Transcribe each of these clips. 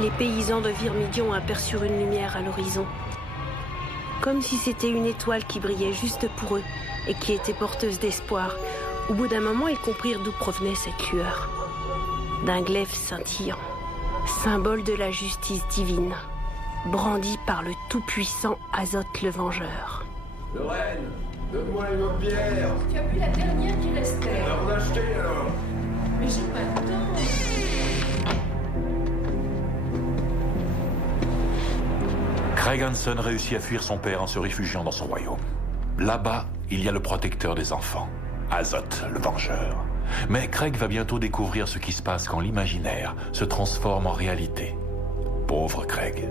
Les paysans de Virmidion aperçurent une lumière à l'horizon. Comme si c'était une étoile qui brillait juste pour eux et qui était porteuse d'espoir. Au bout d'un moment, ils comprirent d'où provenait cette lueur. D'un glaive scintillant, symbole de la justice divine, brandi par le tout-puissant Azote le Vengeur. Lorraine, donne-moi une autre bière. Tu as bu la dernière qui restait. Alors en acheter alors. Mais j'ai pas de temps. Craig Hansen réussit à fuir son père en se réfugiant dans son royaume. Là-bas, il y a le protecteur des enfants, Azote le Vengeur. Mais Craig va bientôt découvrir ce qui se passe quand l'imaginaire se transforme en réalité. Pauvre Craig.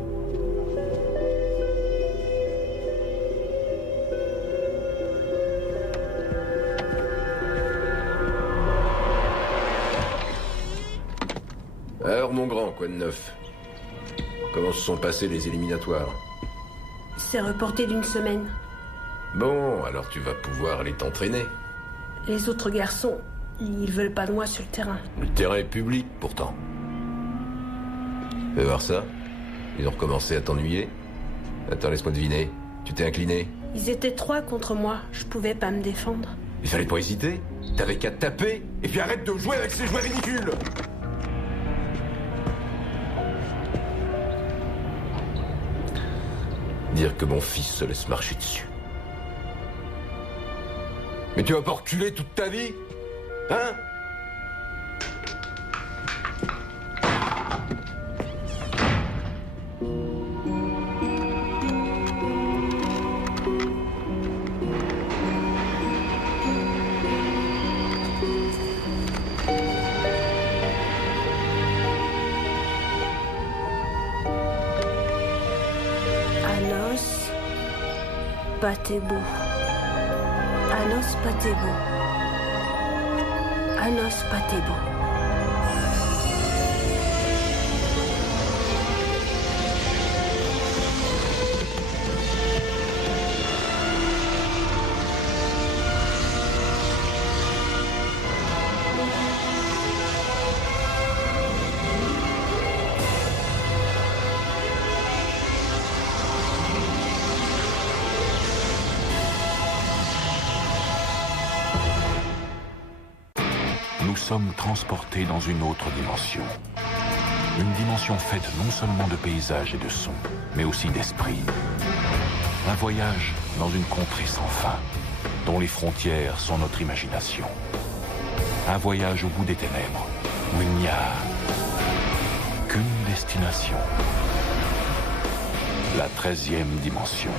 Alors mon grand, quoi de neuf? Comment se sont passés les éliminatoires? C'est reporté d'une semaine. Bon, alors tu vas pouvoir aller t'entraîner. Les autres garçons, ils veulent pas de moi sur le terrain. Le terrain est public, pourtant. Fais voir ça. Ils ont recommencé à t'ennuyer. Attends, laisse-moi deviner. Tu t'es incliné? Ils étaient 3 contre moi, je pouvais pas me défendre. Il fallait pas hésiter. T'avais qu'à taper, et puis arrête de jouer avec ces jouets ridicules. Dire que mon fils se laisse marcher dessus. Mais tu vas pas reculer toute ta vie? Hein? Anos Patebo. Anos Patebo. Anos Patebo. Nous sommes transportés dans une autre dimension. Une dimension faite non seulement de paysages et de sons, mais aussi d'esprit. Un voyage dans une contrée sans fin, dont les frontières sont notre imagination. Un voyage au bout des ténèbres, où il n'y a qu'une destination. La 13e dimension.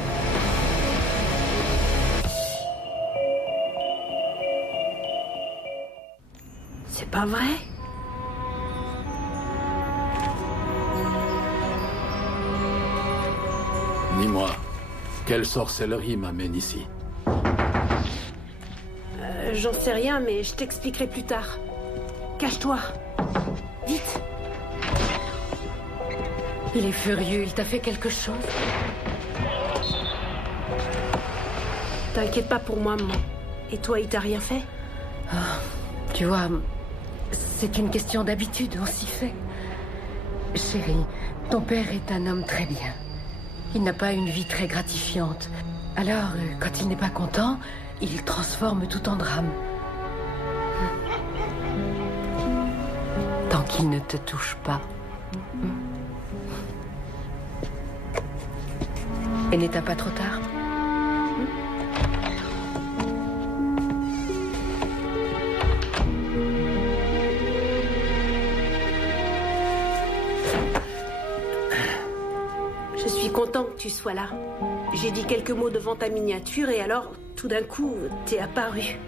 C'est pas vrai? Dis-moi, quelle sorcellerie m'amène ici? J'en sais rien, mais je t'expliquerai plus tard. Cache-toi. Vite. Il est furieux, il t'a fait quelque chose? T'inquiète pas pour moi, maman. Et toi, il t'a rien fait? Tu vois, c'est une question d'habitude, on s'y fait. Chérie, ton père est un homme très bien. Il n'a pas une vie très gratifiante. Alors, quand il n'est pas content, il transforme tout en drame. Tant qu'il ne te touche pas. Et n'est-ce pas trop tard? Je suis content que tu sois là. J'ai dit quelques mots devant ta miniature et alors, tout d'un coup, t'es apparu.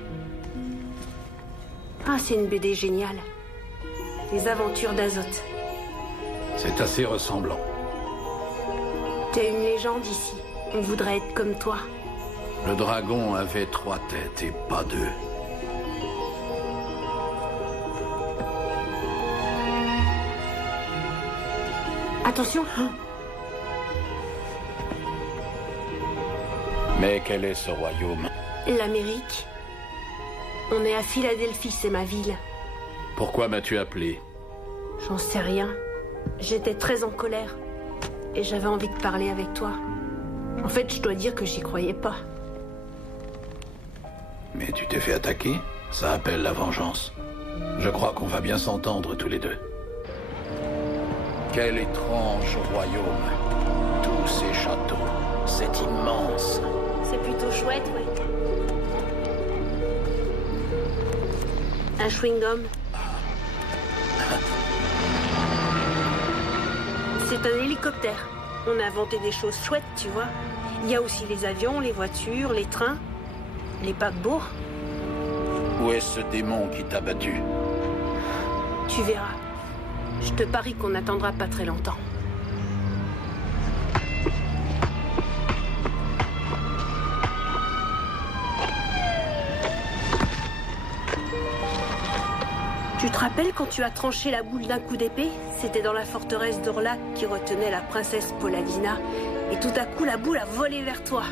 Ah, c'est une BD géniale. Les aventures d'Azote. C'est assez ressemblant. T'es une légende ici. On voudrait être comme toi. Le dragon avait 3 têtes et pas 2. Attention. Mais quel est ce royaume? L'Amérique. On est à Philadelphie, c'est ma ville. Pourquoi m'as-tu appelé? J'en sais rien. J'étais très en colère. Et j'avais envie de parler avec toi. En fait, je dois dire que j'y croyais pas. Mais tu t'es fait attaquer? Ça appelle la vengeance. Je crois qu'on va bien s'entendre tous les deux. Quel étrange royaume. Tous ces châteaux. C'est immense. C'est plutôt chouette, oui. Un chewing-gum. C'est un hélicoptère. On a inventé des choses chouettes, tu vois. Il y a aussi les avions, les voitures, les trains, les paquebots. Où est ce démon qui t'a battu? Tu verras. Je te parie qu'on n'attendra pas très longtemps. Tu te rappelles quand tu as tranché la boule d'un coup d'épée? C'était dans la forteresse d'Orlac qui retenait la princesse Poladina. Et tout à coup, la boule a volé vers toi.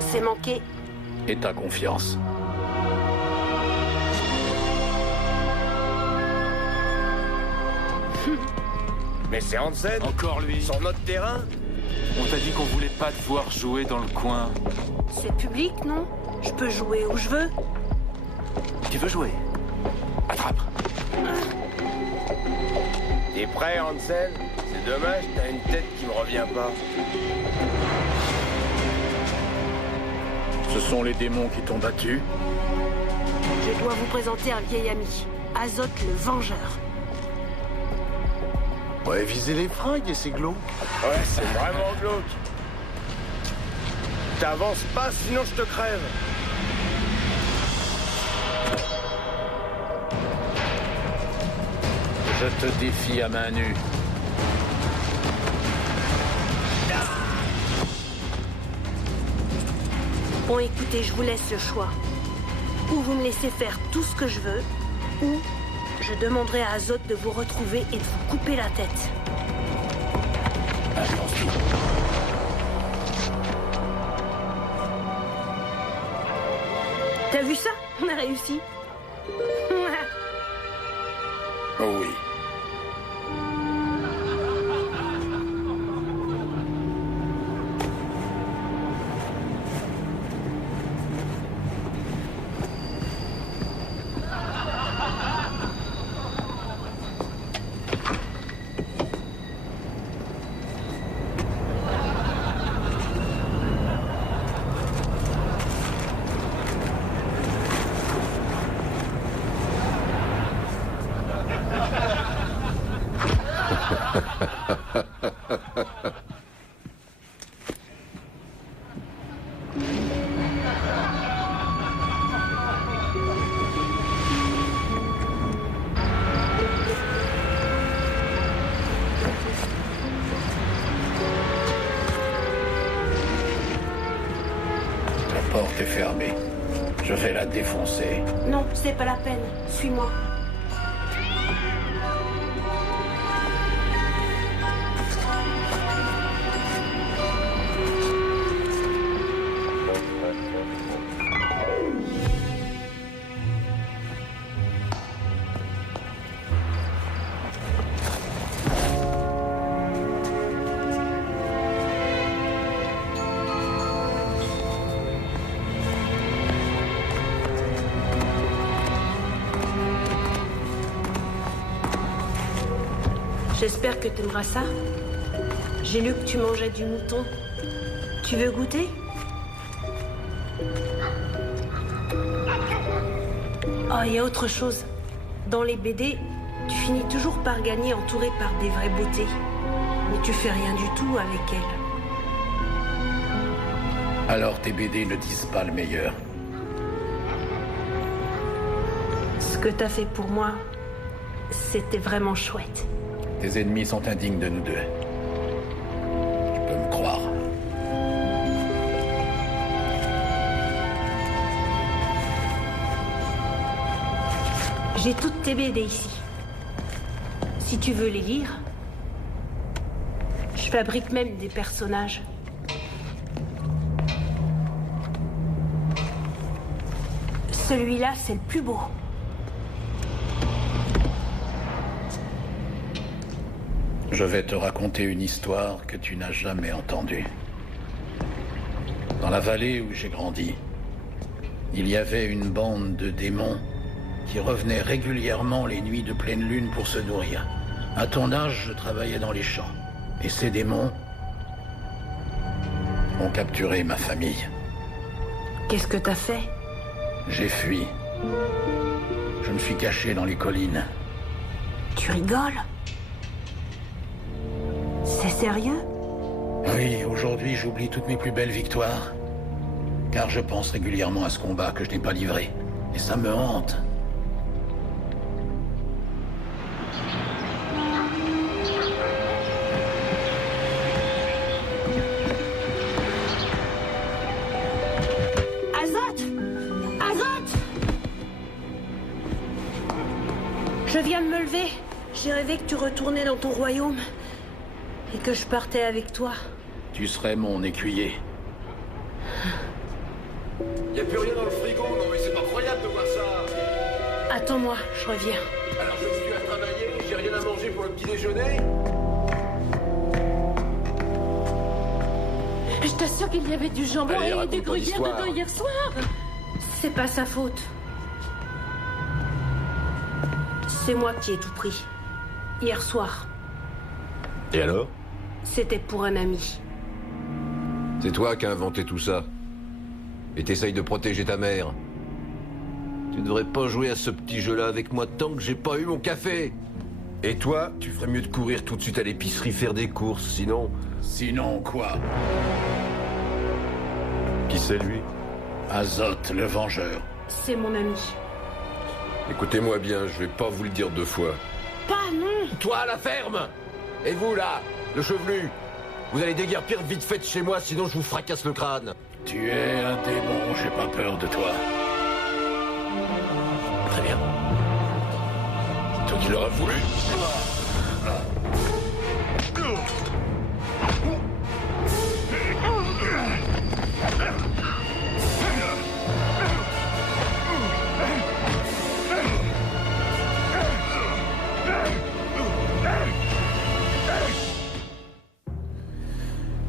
C'est manqué. Et ta confiance? Mais c'est Hansen. Encore lui. Sur notre terrain. On t'a dit qu'on voulait pas te voir jouer dans le coin. C'est public, non? Je peux jouer où je veux. Tu veux jouer? Attrape. T'es prêt, Hansen? C'est dommage, t'as une tête qui me revient pas. Ce sont les démons qui t'ont battu? Je dois vous présenter un vieil ami. Azoth le Vengeur. Ouais, visez les fringues et c'est glauque. Ouais, c'est vraiment glauque. T'avances pas, sinon je te crève. Je te défie à main nue. Bon, écoutez, je vous laisse le choix. Ou vous me laissez faire tout ce que je veux, ou je demanderai à Azoth de vous retrouver et de vous couper la tête. Attention. T'as vu ça? On a réussi. Oh oui. La porte est fermée. Je vais la défoncer. Non, c'est pas la peine. Suis-moi. J'espère que t'aimeras ça. J'ai lu que tu mangeais du mouton. Tu veux goûter? Oh, il y a autre chose. Dans les BD, tu finis toujours par gagner entouré par des vraies beautés. Mais tu fais rien du tout avec elles. Alors tes BD ne disent pas le meilleur. Ce que t'as fait pour moi, c'était vraiment chouette. Tes ennemis sont indignes de nous deux. Tu peux me croire. J'ai toutes tes BD ici. Si tu veux les lire, je fabrique même des personnages. Celui-là, c'est le plus beau. Je vais te raconter une histoire que tu n'as jamais entendue. Dans la vallée où j'ai grandi, il y avait une bande de démons qui revenaient régulièrement les nuits de pleine lune pour se nourrir. À ton âge, je travaillais dans les champs. Et ces démons ont capturé ma famille. Qu'est-ce que t'as fait? J'ai fui. Je me suis caché dans les collines. Tu rigoles? C'est sérieux? Oui, aujourd'hui, j'oublie toutes mes plus belles victoires. Car je pense régulièrement à ce combat que je n'ai pas livré. Et ça me hante. Azoth! Azoth! Je viens de me lever. J'ai rêvé que tu retournais dans ton royaume. Et que je partais avec toi. Tu serais mon écuyer. Y a plus rien dans le frigo, non mais c'est pas croyable de voir ça. Attends-moi, je reviens. Alors je continue à travailler, j'ai rien à manger pour le petit déjeuner. Je t'assure qu'il y avait du jambon Allez, et raconte du ton gruyère histoire. dedans hier soir. C'est pas sa faute. C'est moi qui ai tout pris. Hier soir. Et alors? C'était pour un ami. C'est toi qui as inventé tout ça. Et t'essayes de protéger ta mère. Tu devrais pas jouer à ce petit jeu-là avec moi tant que j'ai pas eu mon café. Et toi, tu ferais mieux de courir tout de suite à l'épicerie faire des courses, sinon... Sinon quoi? Qui c'est lui? Azoth, le vengeur. C'est mon ami. Écoutez-moi bien, je vais pas vous le dire deux fois. Pas non! Toi à la ferme! Et vous là, le chevelu! Vous allez déguerpir vite fait de chez moi, sinon je vous fracasse le crâne. Tu es un démon, j'ai pas peur de toi. Très bien. Toi qui l'auras voulu.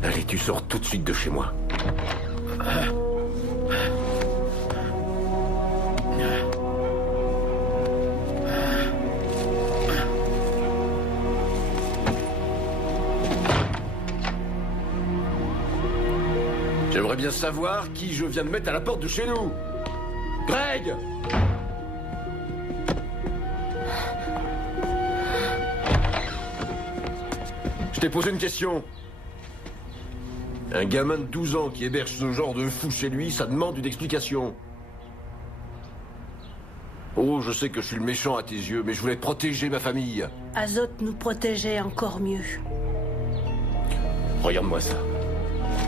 Allez, tu sors tout de suite de chez moi. J'aimerais bien savoir qui je viens de mettre à la porte de chez nous. Greg! Je t'ai posé une question. Un gamin de 12 ans qui héberge ce genre de fou chez lui, ça demande une explication. Oh, je sais que je suis le méchant à tes yeux, mais je voulais protéger ma famille. Azoth nous protégeait encore mieux. Regarde-moi ça.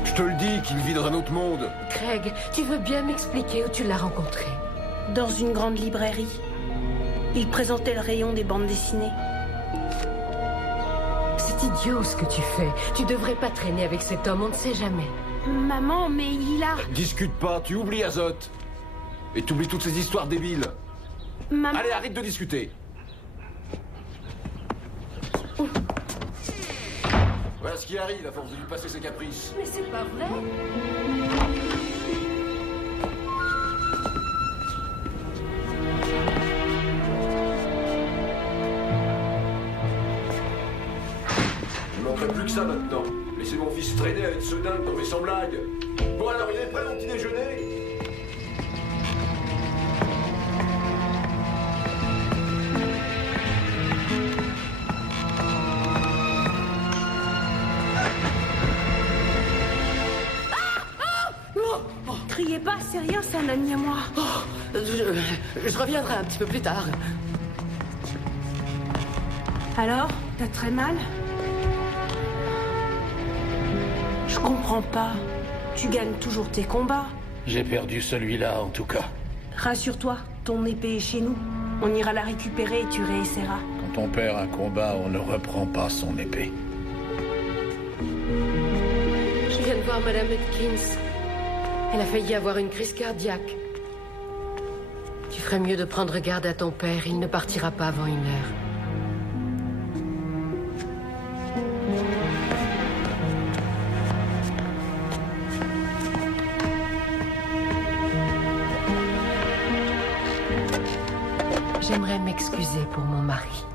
Je te le dis qu'il vit dans un autre monde. Craig, tu veux bien m'expliquer où tu l'as rencontré? Dans une grande librairie. Il présentait le rayon des bandes dessinées. C'est idiot ce que tu fais. Tu devrais pas traîner avec cet homme, on ne sait jamais. Maman, mais il a... Discute pas, tu oublies Azoth. Et t'oublies toutes ces histoires débiles. Maman... Allez, arrête de discuter. Voilà ce qui arrive à force de lui passer ses caprices. Mais c'est pas vrai. Il manquerait plus que ça maintenant. Laissez mon fils traîner avec ce dingue, non mais sans blague. Bon alors, il est prêt mon petit déjeuner? Criez pas, c'est rien, c'est un ami à moi. Je reviendrai un petit peu plus tard. Alors, t'as très mal? Je comprends pas. Tu gagnes toujours tes combats. J'ai perdu celui-là, en tout cas. Rassure-toi, ton épée est chez nous. On ira la récupérer et tu réessayeras. Quand on perd un combat, on ne reprend pas son épée. Je viens de voir Madame Hudkins. Elle a failli avoir une crise cardiaque. Tu ferais mieux de prendre garde à ton père. Il ne partira pas avant 1 heure. J'aimerais m'excuser pour mon mari.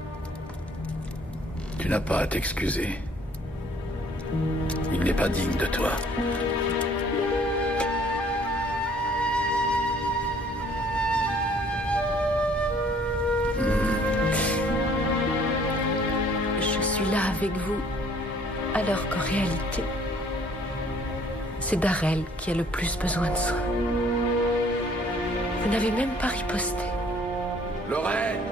Tu n'as pas à t'excuser. Il n'est pas digne de toi. Je suis là avec vous, alors qu'en réalité, c'est Darrell qui a le plus besoin de soins. Vous n'avez même pas riposté. Lorraine!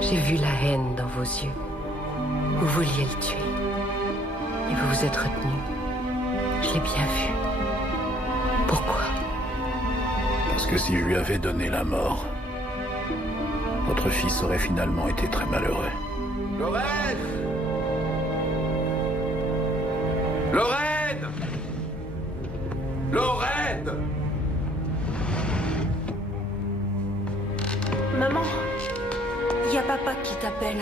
J'ai vu la haine dans vos yeux. Vous vouliez le tuer. Et vous vous êtes retenu. Je l'ai bien vu. Pourquoi? Parce que si je lui avais donné la mort, votre fils aurait finalement été très malheureux. Lorraine! Lorraine! Lorraine! Maman, il y a papa qui t'appelle.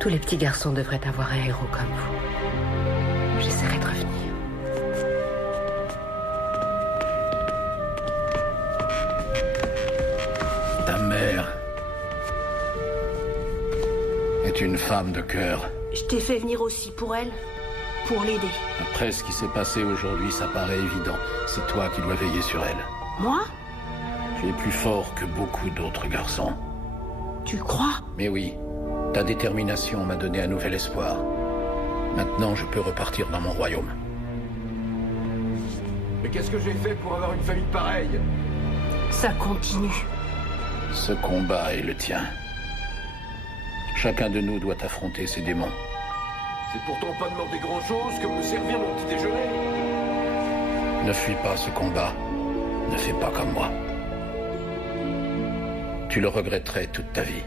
Tous les petits garçons devraient avoir un héros comme vous. J'essaierai de revenir. Ta mère est une femme de cœur. Je t'ai fait venir aussi pour elle, pour l'aider. Après ce qui s'est passé aujourd'hui, ça paraît évident. C'est toi qui dois veiller sur elle. Moi? Tu es plus fort que beaucoup d'autres garçons. Tu crois? Mais oui, ta détermination m'a donné un nouvel espoir. Maintenant, je peux repartir dans mon royaume. Mais qu'est-ce que j'ai fait pour avoir une famille pareille? Ça continue. Ce combat est le tien. Chacun de nous doit affronter ses démons. C'est pourtant pas demander grand-chose comme me servir mon petit déjeuner. Ne fuis pas ce combat. Ne fais pas comme moi. Tu le regretterais toute ta vie.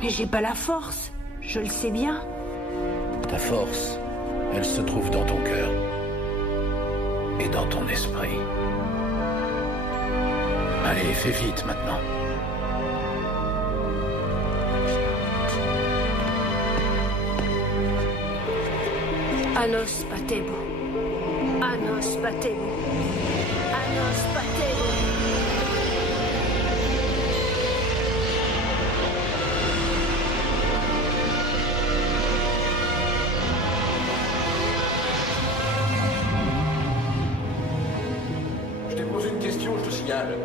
Mais j'ai pas la force. Je le sais bien. Ta force, elle se trouve dans ton cœur et dans ton esprit. Allez, fais vite maintenant. Anos patebo. Anos patebo. Anos patebo. Je t'ai posé une question, je te signale.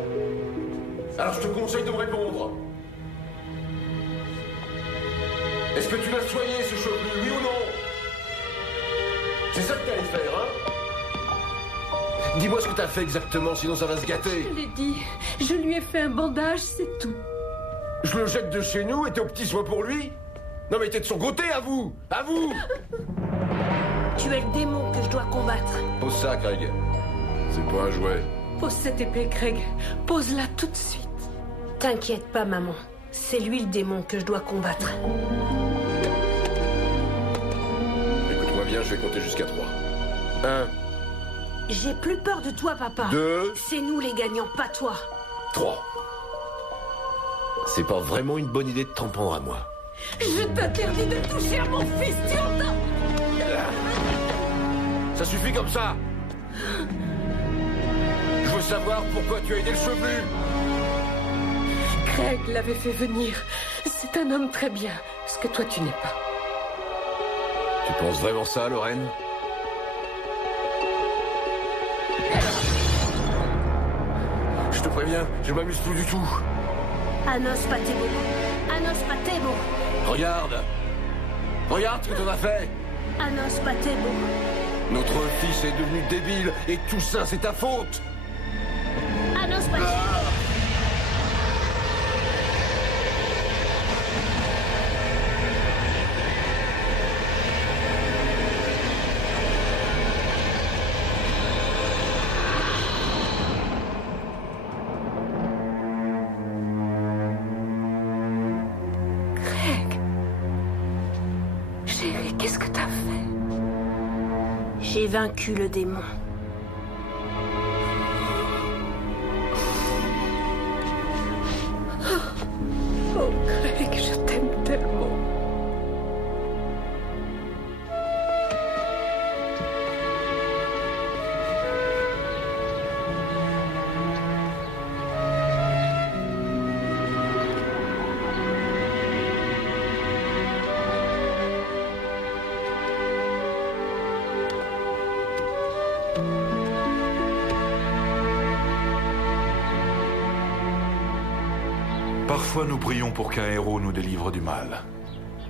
Alors je te conseille de me répondre. Est-ce que tu l'as soigné, ce chevelu, oui ou non? C'est ça que t'allais faire, hein? Dis-moi ce que t'as fait exactement, sinon ça va se gâter. Je l'ai dit. Je lui ai fait un bandage, c'est tout. Je le jette de chez nous et t'es au petit soin pour lui? Non mais t'es de son côté, à vous! À vous! Tu es le démon que je dois combattre. Pose ça, Craig. C'est pas un jouet. Pose cette épée, Craig. Pose-la tout de suite. T'inquiète pas, maman. C'est lui le démon que je dois combattre. Écoute-moi bien, je vais compter jusqu'à 3. 1, J'ai plus peur de toi, papa. 2, C'est nous les gagnants, pas toi. 3. C'est pas vraiment une bonne idée de t'en prendre à moi. Je t'interdis de toucher à mon fils, tu entends? Ça suffit comme ça. Je veux savoir pourquoi tu as aidé le chevelu. Craig l'avait fait venir. C'est un homme très bien, ce que toi tu n'es pas. Tu penses vraiment ça, Lorraine? Je te préviens, je m'amuse plus du tout. Anos patebo. Anos patebo. Regarde. Regarde ce que t'en as fait. Anos patebo. Notre fils est devenu débile et tout ça, c'est ta faute. Anos patebo. J'ai vaincu le démon. Oh, Craig, je t'aime tellement. Parfois, nous prions pour qu'un héros nous délivre du mal.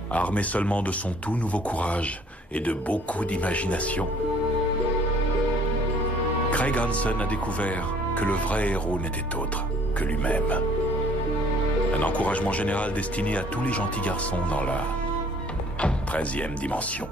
Armé seulement de son tout nouveau courage et de beaucoup d'imagination, Craig Hansen a découvert que le vrai héros n'était autre que lui-même. Un encouragement général destiné à tous les gentils garçons dans la 13e dimension.